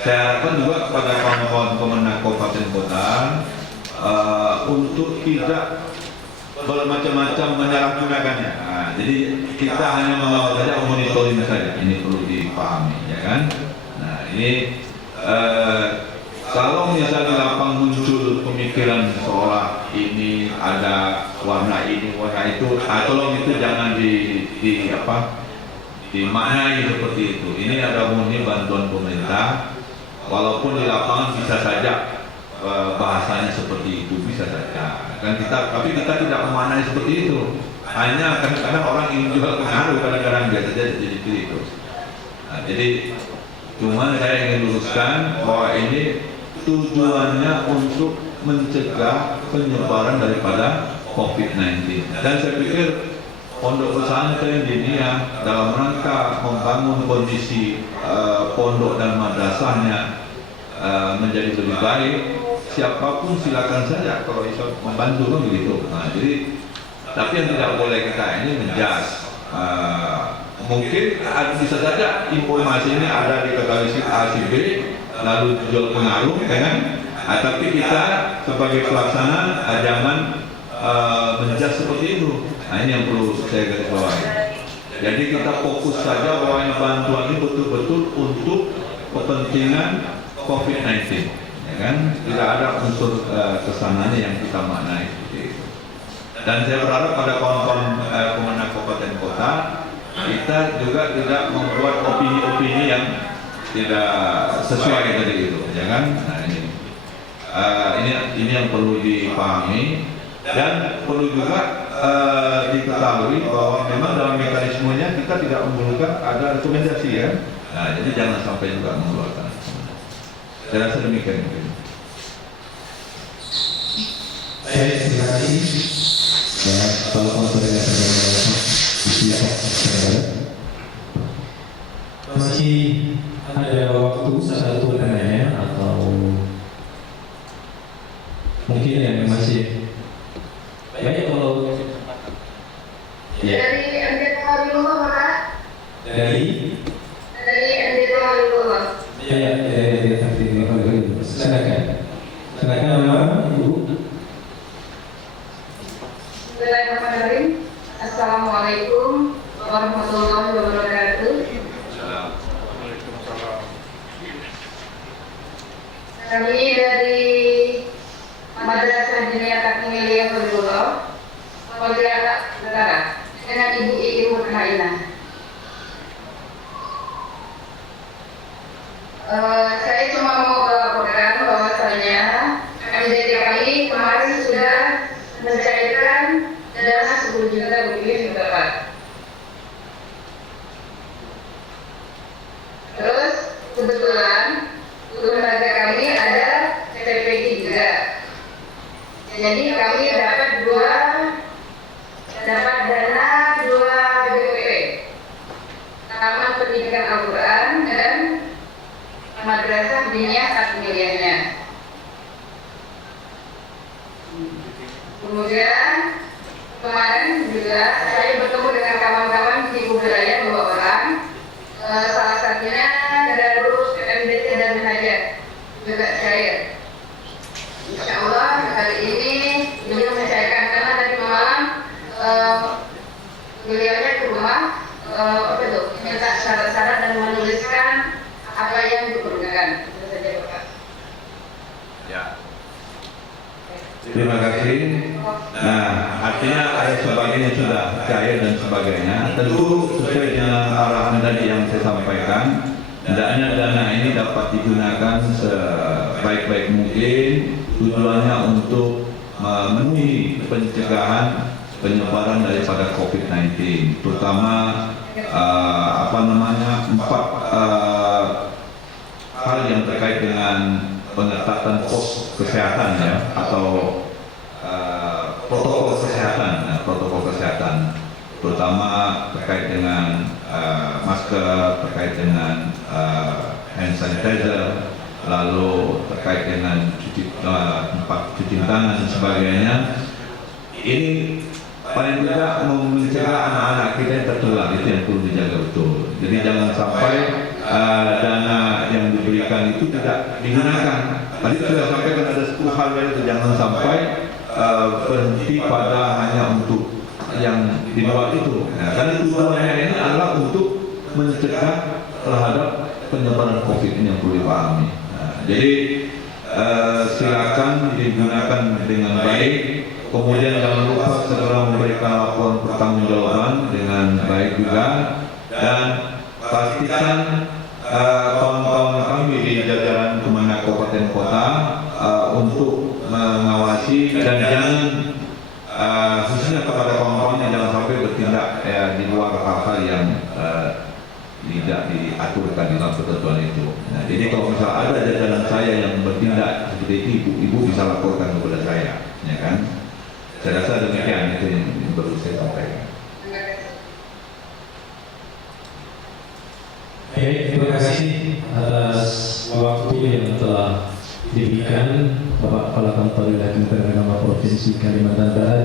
saya harapkan juga kepada kawan-kawan pemenang kabupaten kota untuk tidak bermacam-macam menyalahgunakannya. Nah, jadi kita hanya mengawal saja, monitoring saja. Ini perlu dipahami, ya kan? Nah, ini kalau misalnya lapang muncul pemikiran seolah ini ada warna ini, warna itu, tolong itu jangan dimaknai seperti itu. Ini ada murni bantuan pemerintah, walaupun di lapangan bisa saja bahasanya seperti itu, bisa saja. Tapi kita tidak memaknai seperti itu. Hanya kadang-kadang orang ingin juga pengaruh, kadang-kadang biasa saja jadi itu. Nah, jadi cuma saya ingin luruskan bahwa ini tujuannya untuk mencegah penyebaran daripada COVID-19. Dan saya pikir pondok pesantren dinia dalam rangka membangun kondisi pondok dan madrasahnya menjadi lebih baik. Siapapun silakan saja kalau bisa membantu, kan begitu. Nah, jadi tapi yang tidak boleh kita ini menjas. Mungkin bisa saja informasi ini ada di katalis A, si B, lalu jual pengaruh, ya kan? Tapi kita sebagai pelaksana jangan menjas seperti itu. Nah, ini yang perlu saya garis bawahi. Jadi kita fokus saja bahwa bantuan ini betul-betul untuk kepentingan COVID-19, ya kan? Tidak ada unsur kesananya yang kita maknai seperti itu. Dan saya berharap pada kawan-kawan pemenang kabupaten kota, kita juga tidak membuat opini-opini yang tidak sesuai tadi itu, ya kan? Nah, ini yang perlu dipahami dan perlu juga diketahui bahwa memang dalam mekanismenya kita tidak memerlukan ada rekomendasi, ya. Nah, jadi jangan sampai juga mengeluarkan. Saya rasa demikian mungkin. Baik, terima kasih. Ya, kalau konsolidasi masih ada waktu satu pertanyaan atau mungkin yang masih baik kalau ya. Dari MD Habibullah, Pak. Dari MD Habibullah. ya dari Habibullah. Silakan nama Ibu. Bismillahirrahmanirrahim. Assalamualaikum warahmatullahi wabarakatuh. Kami dari Madrasah Dinia Takmiliyah Habibullah, Pontianak Utara, dengan Ibu Ibu Mutmainah. Saya cuma mau melaporkan bahwasanya MDT kami kemarin sudah mencairkan dana 10 juta rupiah juga, Pak. Terus kebetulan lembaga kami ada TPG juga. Jadi kami dapat dana 2 BPP, Taman Pendidikan Al-Quran dan Madrasah Dinia Takmiliyahnya. Kemudian kemarin juga saya bertemu dengan kawan-kawan di budaya 2 orang, salah satunya Darul MDT dan Hajar juga cair. Insya Allah hari ini beliau mencairkan karena tadi malam beliaunya ke rumah minta syarat-syarat dan menuliskan apa yang diperlukan. Itu saja, Pak. Ya. Terima kasih. Nah, artinya ada sebagainya sudah cair dan sebagainya. Tentu sesuai dengan arahan tadi yang saya sampaikan, hendaknya dana ini dapat digunakan sebaik-baik mungkin. Tujuannya untuk memenuhi pencegahan penyebaran daripada COVID-19, terutama 4 hal yang terkait dengan pengetatan pos kesehatan, ya, atau protokol kesehatan, terutama terkait dengan masker, terkait dengan hand sanitizer, lalu terkait dengan tempat cuci tangan dan sebagainya. Ini paling tidak mencegah anak-anak kita yang tertular, itu yang perlu dijaga betul. Jadi jangan sampai dana yang diberikan itu tidak digunakan. Tadi sudah sampaikan ada 10 hal itu, jangan sampai berhenti pada hanya untuk yang di luar itu. Nah, karena tujuannya ini adalah untuk mencegah terhadap penyebaran COVID ini yang perlu dipahami. Jadi silakan digunakan dengan baik. Kemudian jangan lupa segera memberikan laporan pertanggungjawaban dengan baik juga, dan pastikan kawan-kawan kami di jajaran Kemenag Kabupaten Kota untuk mengawasi dan jangan khususnya kepada kawan-kawan yang jangan sampai bertindak di luar hal-hal yang tidak diaturkan di dalam ketentuan itu. Nah, jadi kalau misal ada jajaran saya yang bertindak seperti itu, ibu bisa laporkan kepada saya, ya kan? Saya rasa demikian itu yang perlu saya sampaikan. Baik, terima kasih atas waktu yang telah diberikan Bapak Kepala Kantor Wilayah Kementerian Agama Provinsi Kalimantan Barat,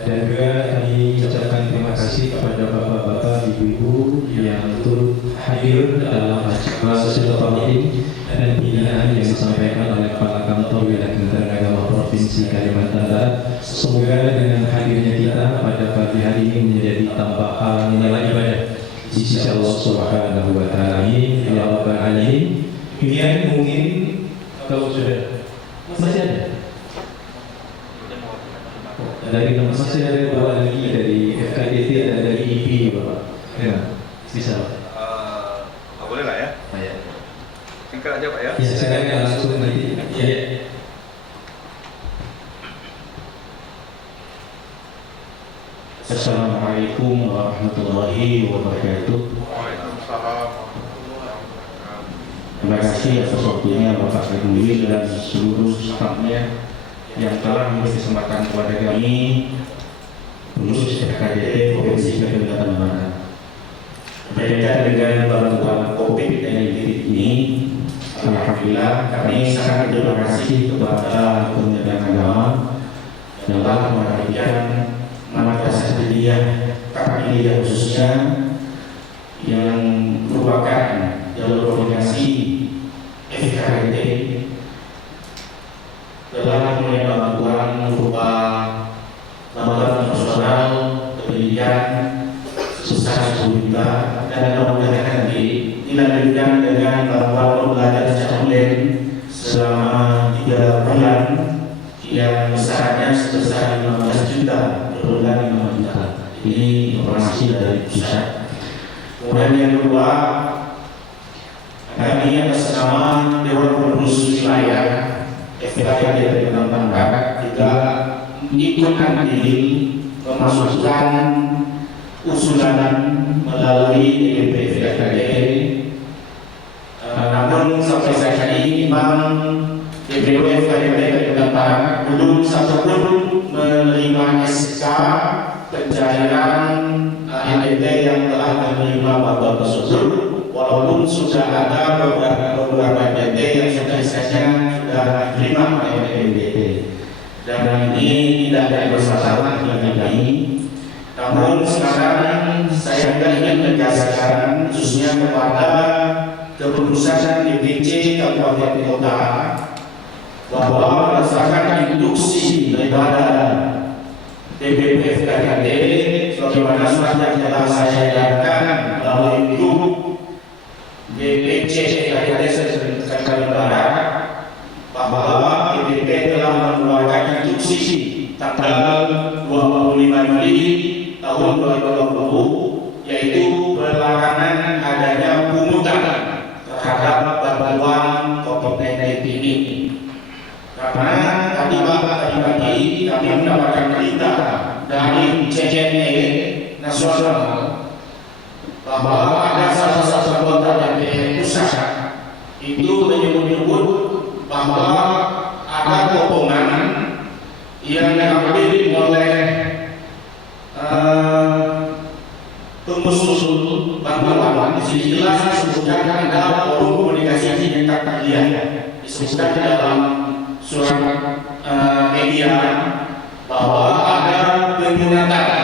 dan juga kami ucapkan terima kasih kepada bapak-bapak, ibu-ibu yang turut hadir dalam acara silaturahmi dan pembinaan yang disampaikan oleh Kepala Kantor Wilayah Kementerian Agama Provinsi Kalimantan Barat. Semoga dengan hadirnya kita pada pagi hari ini menjadi tambahan nilai ibadah di sisi Allah Subhanahu wa Ta'ala. Ya Rabbal Alamin. Kemudian mungkin kalau sudah masih ada dari masih ada dua lagi dari FKDT dan dari IP, Bapak. Ya, bisa. Boleh lah ya? Ya. Singkat aja Pak ya. Ya, silakan langsung nanti. Ya. Assalamualaikum warahmatullahi wabarakatuh. Terima kasih atas waktunya Bapak Kedui dan seluruh stafnya yang telah memberi kesempatan kepada kami pengurus FKDT Provinsi Kalimantan Barat. Berkaitan dengan bantuan COVID-19 ini, alhamdulillah kami sangat berterima kasih kepada Kementerian Agama yang telah memberikan manifestasi hadiah kami khususnya yang merupakan jalur koordinasi FKDT telah menerima bantuan berupa bantuan sosial, pendidikan sebesar 10 juta, dan mudah-mudahan nanti dilanjutkan dengan bantuan pembelajaran secara online selama 3 bulan yang besarnya sebesar 15 juta per bulan, 5 juta. Ini informasi dari pusat. Kemudian yang kedua, kami atas nama Dewan Pengurus Wilayah FKDT Kalimantan Barat juga ikut andil memasukkan usulan melalui DPP FKDT. Namun sampai saat ini memang DPP FKDT Kalimantan Barat belum satupun menerima SK pencairan ANT yang telah menerima bantuan tersebut, walaupun sudah ada beberapa ANT yang sudah sudah diterima oleh BNPB, dan ini tidak ada masalah bagi kami. Namun sekarang saya ingin menegaskan khususnya kepada kepengurusan DPC Kabupaten Kota bahwa berdasarkan instruksi daripada DPP FKDT sebagaimana sudah telah saya jelaskan melalui grup DPC FKDT Kalimantan Barat, bahwa DPP telah mengeluarkan instruksi tanggal 25 Juli tahun 2020, yaitu pelarangan adanya pungutan terhadap bantuan COVID-19 ini. Karena tadi pagi kami mendapatkan berita dari CNE nasional bahwa ada salah satu anggota DPR pusat itu menyebut bahwa ada potongan yang diambil oleh pengusul jelas disebutkan dalam forum komunikasi tingkat takliah, disebutkan dalam surat media bahwa ada peminatan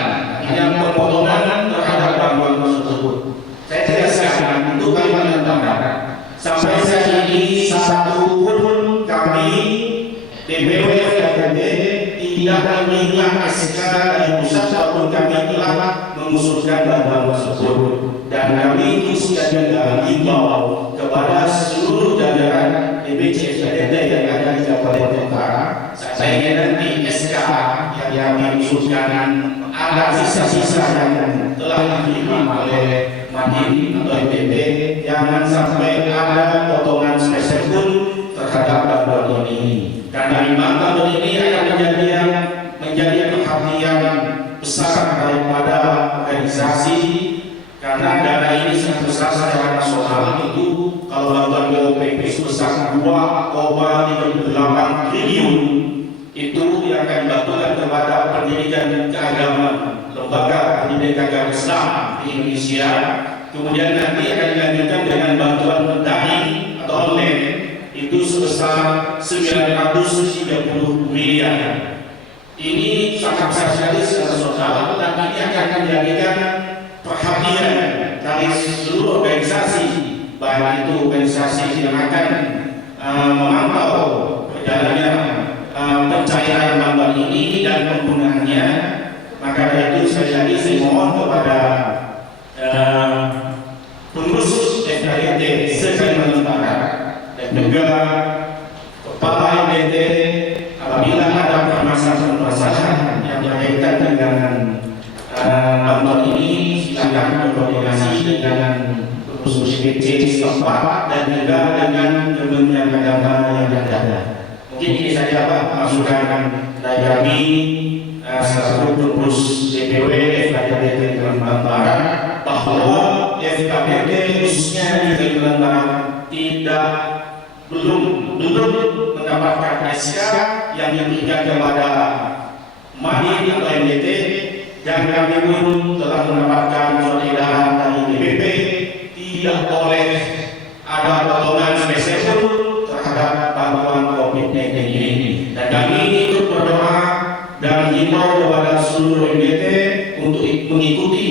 yang pemotongan terhadap bantuan tersebut. Saya tegaskan untuk kalimat Anda, sampai saat ini satu pun kami DPW FKPD tidak menerima SK dari pusat maupun kami telah mengusulkan bantuan tersebut, dan kami khususnya juga himbau kepada seluruh jajaran DPC FKPD yang ada di Kabupaten Utara, saya ingin nanti SK yang kami usulkan ada sisa-sisa yang telah diterima oleh Mandiri atau MPP, jangan sampai ada potongan spesial pun terhadap bantuan ini. Karena memang bantuan ini akan menjadi perhatian besar daripada organisasi, karena dana ini sangat besar secara nasional. Itu kalau bantuan BOPP sebesar 2,38 triliun itu yang akan dibantukan kepada pendidikan keagamaan, lembaga pendidikan agama Islam di Indonesia. Kemudian nanti akan dilanjutkan dengan bantuan daring atau online itu sebesar 930 miliar. Ini sangat besar sekali secara sosial, dan ini akan menjadikan perhatian dari seluruh organisasi, baik itu organisasi yang akan memantau perjalanannya pencairan bantuan ini dan penggunaannya. Maka dari itu saya mohon kepada pengurus FKPD se-Kalimantan Barat dan juga kepala MPT, apabila ada permasalahan yang berkaitan dengan bantuan ini, silakan berkoordinasi dengan pengurus DPC setempat dan juga dengan Kementerian Agama yang ada. Mungkin ini saja Pak masukan dari kami selaku pengurus DPW FKPD Kalimantan Barat, bahwa FKPD khususnya di Kalimantan Barat belum mendapatkan SK yang diberikan kepada Mandiri atau MDT, dan kami pun telah mendapatkan surat edaran dari DPP tidak boleh ada potongan spesial terhadap bantuan COVID-19 ini. Dan kami ikut berdoa dan himbau kepada seluruh MDT untuk mengikuti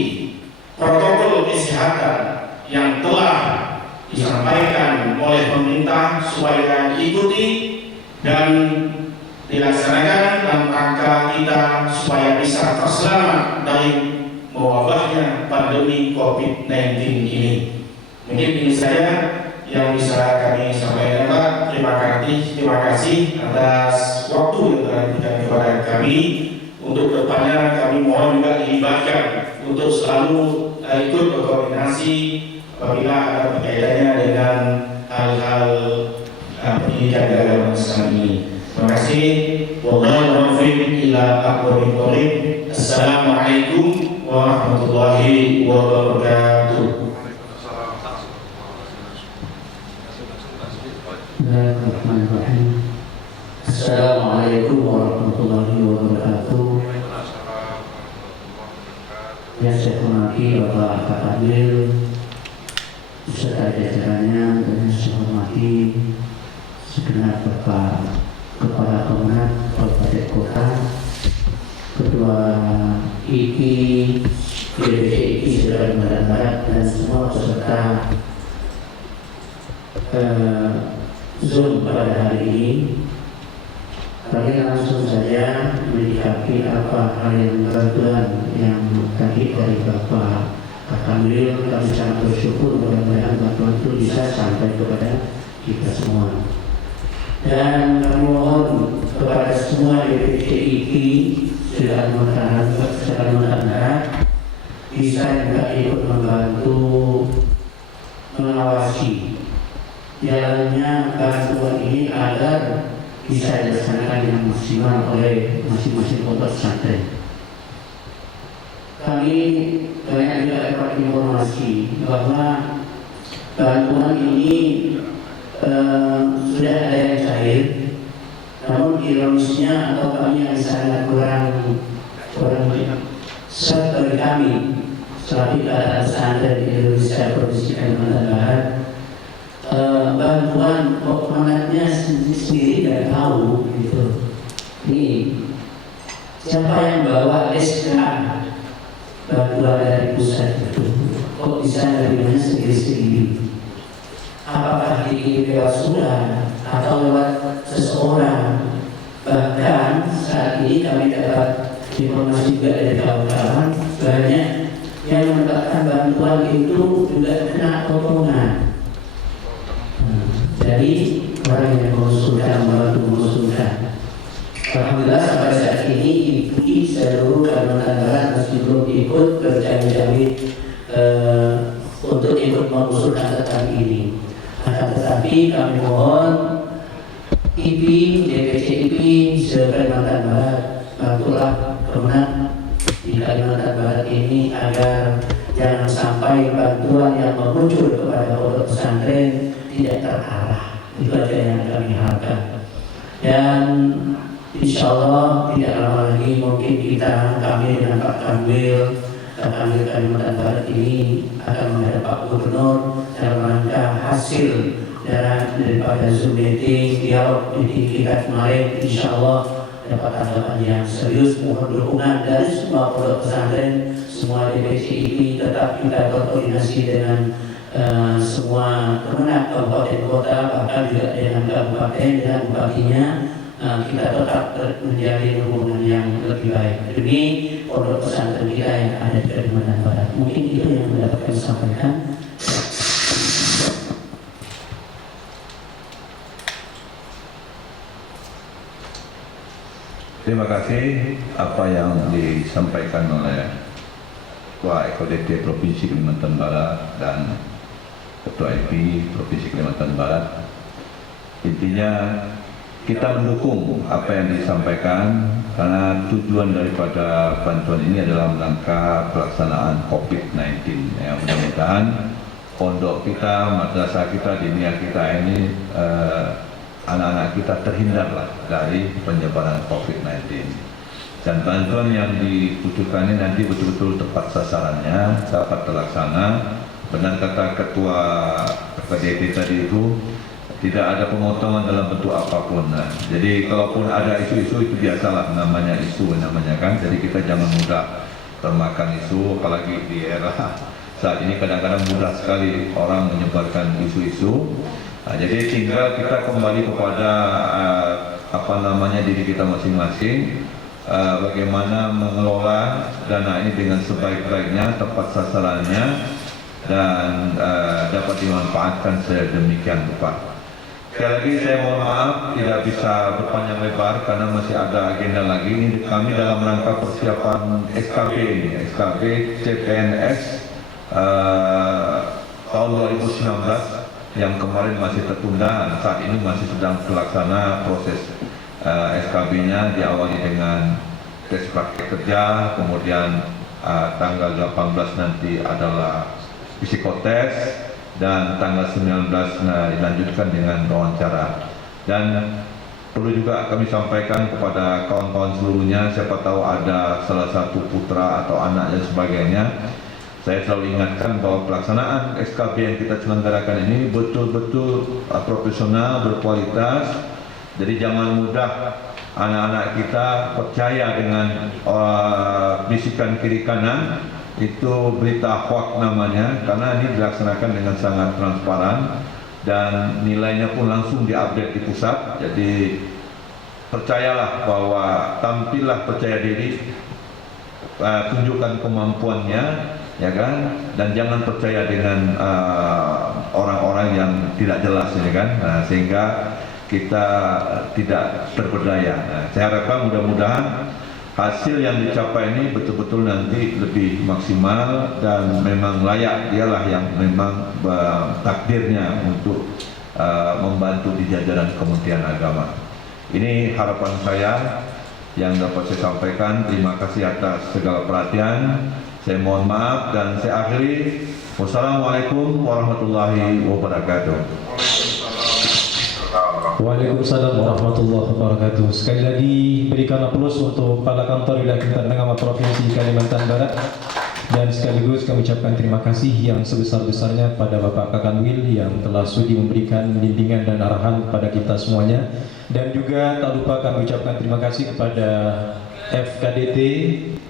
protokol kesehatan yang telah disampaikan oleh pemerintah supaya diikuti dan dilaksanakan dalam rangka kita supaya bisa terselamat dari mewabahnya pandemi COVID-19 ini. Mungkin ini saja yang bisa kami sampaikan Pak. Terima kasih atas waktu yang telah diberikan kepada kami. Untuk kedepannya kami mohon juga dilibatkan untuk selalu ikut berkoordinasi apabila ada berkaitannya dengan hal-hal pendidikan agama Islam ini. Terima kasih. Wallahu muwaffiq ila aqwamit thoriq. Assalamualaikum warahmatullahi wabarakatuh. Bismillahirrahmanirrahim. Assalamualaikum warahmatullahi wabarakatuh. Yang saya hormati Bapak Kadil beserta jajarannya, dan saya hormati segenap Bapak Kepala Kemenat Kabupaten Kota, Ketua IKI, DPC IKI Kalimantan Barat, dan semua peserta Zoom pada hari ini. Kami langsung saja menyikapi apa hal yang bantuan yang tadi dari Bapak Kamil. Kami sangat bersyukur, mudah-mudahan bantuan itu bisa sampai kepada kita semua. Dan kami mohon kepada semua DPC IKI Kalimantan Barat bisa juga ikut membantu mengawasi jalannya bantuan ini agar bisa dilaksanakan yang maksimal oleh masing-masing pondok pesantren. Kami banyak juga dapat informasi bahwa bantuan ini sudah ada yang cair, namun ironisnya atau kami yang sangat kurang bagi kami selagi keadaan pesantren di Indonesia Provinsi Kalimantan Barat, bantuan pemenangnya sendiri nggak tahu gitu. Ini siapa yang bawa SK bantuan dari pusat itu? Kok bisa menerimanya sendiri-sendiri? Apakah dikirim lewat surat atau lewat seseorang? Bahkan saat ini kami dapat informasi juga dari kawan-kawan, banyak yang mendapatkan bantuan itu juga kena potongan. Jadi orang yang mengusulkan, membantu mengusulkan. Alhamdulillah sampai saat ini IPI seluruh Kalimantan Barat masih belum ikut berjanji untuk ikut mengusulkan tentang ini. Akan tetapi kami mohon IPI, DPC IPI se-Kalimantan Barat, bantulah Kemenang di Kalimantan Barat ini agar jangan sampai bantuan yang muncul kepada pondok pesantren tidak terarah. Itu aja yang kami harapkan. Dan insya Allah tidak lama lagi mungkin kami dengan Pak Kamil Kalimantan Barat ini akan menghadap Pak Gubernur dalam rangka hasil daripada Zoom meeting dialog meeting kita kemarin. Insya Allah dapat tanggapan yang serius, mohon dukungan dari semua pondok pesantren, semua DPC ini. Tetap kita berkoordinasi dengan semua Kemenang kabupaten kota, bahkan juga dengan kabupaten dan bupatinya. Kita tetap menjalin hubungan yang lebih baik demi pondok pesantren kita yang ada di Kalimantan Barat. Mungkin itu yang dapat kami sampaikan. Terima kasih apa yang disampaikan oleh Ketua EKODT Provinsi Kalimantan Barat dan Ketua IP Provinsi Kalimantan Barat. Intinya kita mendukung apa yang disampaikan karena tujuan daripada bantuan ini adalah rangka pelaksanaan COVID-19. Ya, mudah-mudahan pondok kita, madrasah kita, diniyah kita ini anak-anak kita terhindarlah dari penyebaran COVID-19. Dan bantuan yang dibutuhkan ini nanti betul-betul tepat sasarannya, dapat terlaksana. Benar kata Ketua PDT tadi itu, tidak ada pemotongan dalam bentuk apapun. Nah, jadi kalaupun ada isu-isu itu biasalah, namanya isu namanya kan. Jadi kita jangan mudah termakan isu, apalagi di era saat ini kadang-kadang mudah sekali orang menyebarkan isu-isu. Nah, jadi tinggal kita kembali kepada diri kita masing-masing, bagaimana mengelola dana ini dengan sebaik-baiknya, tepat sasarannya, dan dapat dimanfaatkan sedemikian rupa. Sekali lagi saya mohon maaf tidak bisa berpanjang lebar karena masih ada agenda lagi. Ini kami dalam rangka persiapan SKB ini, SKB CPNS tahun 2019 yang kemarin masih tertunda dan saat ini masih sedang terlaksana proses SKB-nya, diawali dengan tes praktek kerja, kemudian tanggal 18 nanti adalah psikotes, dan tanggal 19 dilanjutkan dengan wawancara. Dan perlu juga kami sampaikan kepada kawan-kawan seluruhnya, siapa tahu ada salah satu putra atau anak dan sebagainya, saya selalu ingatkan bahwa pelaksanaan SKB yang kita selenggarakan ini betul-betul profesional, berkualitas. Jadi jangan mudah anak-anak kita percaya dengan bisikan kiri kanan, itu berita hoax namanya, karena ini dilaksanakan dengan sangat transparan dan nilainya pun langsung diupdate di pusat. Jadi percayalah bahwa tampillah percaya diri, tunjukkan kemampuannya, ya kan, dan jangan percaya dengan orang-orang yang tidak jelas, ya kan. Nah, sehingga kita tidak terberdaya. Nah, saya harapkan mudah-mudahan hasil yang dicapai ini betul-betul nanti lebih maksimal dan memang layak, dialah yang memang takdirnya untuk membantu di jajaran Kementerian Agama. Ini harapan saya yang dapat saya sampaikan. Terima kasih atas segala perhatian. Saya mohon maaf dan saya akhiri. Wassalamualaikum warahmatullahi wabarakatuh. Waalaikumsalam warahmatullahi wabarakatuh. Sekali lagi berikan aplaus untuk Kepala Kantor Wilayah Kementerian Agama Provinsi Kalimantan Barat, dan sekaligus kami ucapkan terima kasih yang sebesar-besarnya pada Bapak Kakanwil yang telah sudi memberikan bimbingan dan arahan kepada kita semuanya. Dan juga tak lupa kami ucapkan terima kasih kepada FKDT,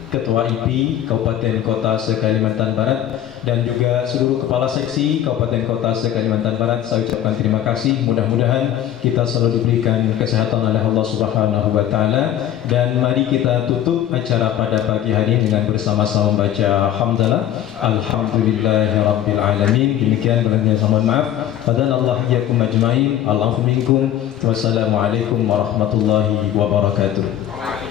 Ketua IP Kabupaten Kota se-Kalimantan Barat, dan juga seluruh kepala seksi Kabupaten Kota se-Kalimantan Barat. Saya ucapkan terima kasih. Mudah-mudahan kita selalu diberikan kesehatan oleh Allah Subhanahu wa taala, dan mari kita tutup acara pada pagi hari ini dengan bersama-sama membaca hamdalah. Alhamdulillahirabbil alamin. Demikian kurangnya saya mohon maaf. Fadanallahu iyyakum ajmain. Allahu minkum. Wassalamualaikum warahmatullahi wabarakatuh.